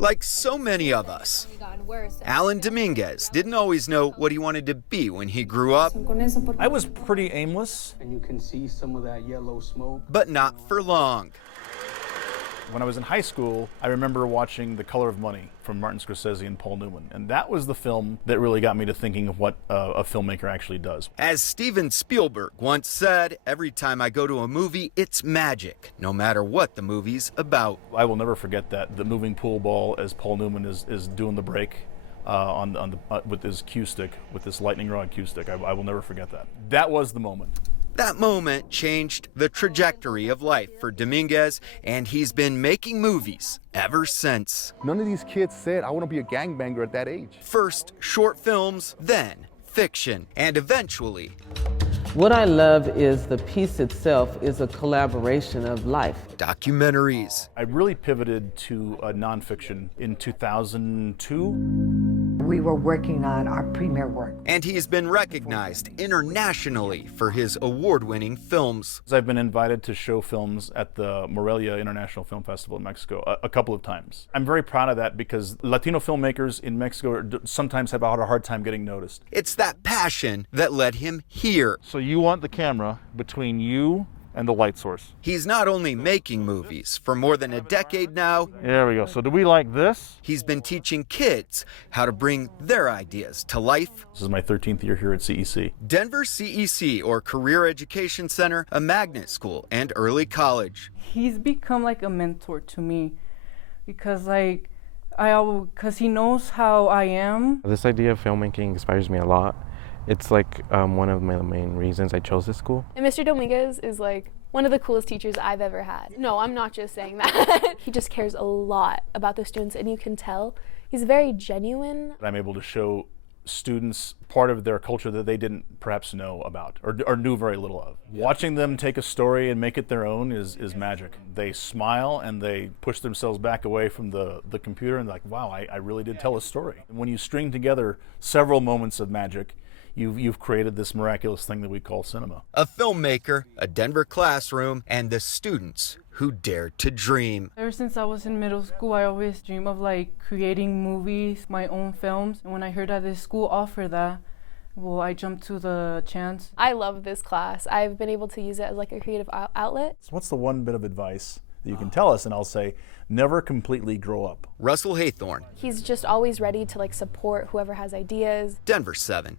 Like so many of us, Alan Dominguez didn't always know what he wanted to be when he grew up, I was pretty aimless. And you can see some of that yellow smoke. but not for long. When I was in high school, I remember watching The Color of Money from Martin Scorsese and Paul Newman. And that was the film that really got me to thinking of what a filmmaker actually does. As Steven Spielberg once said, every time I go to a movie, it's magic, no matter what the movie's about. I will never forget that, the moving pool ball as Paul Newman is doing the break with his cue stick, with this lightning rod cue stick. I will never forget that. That was the moment. That moment changed the trajectory of life for Dominguez, and he's been making movies ever since. None of these kids said, I want to be a gangbanger at that age. First short films, then fiction, and eventually What I love is the piece itself is a collaboration of life. documentaries. I really pivoted to nonfiction in 2002. We were working on our premiere work. And he's been recognized internationally for his award-winning films. I've been invited to show films at the Morelia International Film Festival in Mexico a couple of times. I'm very proud of that because Latino filmmakers in Mexico sometimes have a hard time getting noticed. It's that passion that led him here. So you want the camera between you and the light source. He's not only making movies for more than a decade now, There we go. So do we like this? he's been teaching kids how to bring their ideas to life. This is my 13th year here at CEC. Denver CEC, or Career Education Center, a magnet school and early college. He's become like a mentor to me because because he knows how I am. This idea of filmmaking inspires me a lot. It's like one of the main reasons I chose this school. And Mr. Dominguez is like one of the coolest teachers I've ever had. No, I'm not just saying that. He just cares a lot about the students, and you can tell he's very genuine. I'm able to show students part of their culture that they didn't perhaps know about or knew very little of. Watching them take a story and make it their own is magic. They smile and they push themselves back away from the computer and like, wow, I really did tell a story. And when you string together several moments of magic, you've created this miraculous thing that we call cinema. A filmmaker, a Denver classroom, and the students who dared to dream. Ever since I was in middle school, I always dream of like creating movies, my own films. And when I heard that this school offered that, well, I jumped to the chance. I love this class. I've been able to use it as like a creative outlet. So what's the one bit of advice that you can tell us? And I'll say, never completely grow up. Russell Haythorne, He's just always ready to like support whoever has ideas. Denver 7.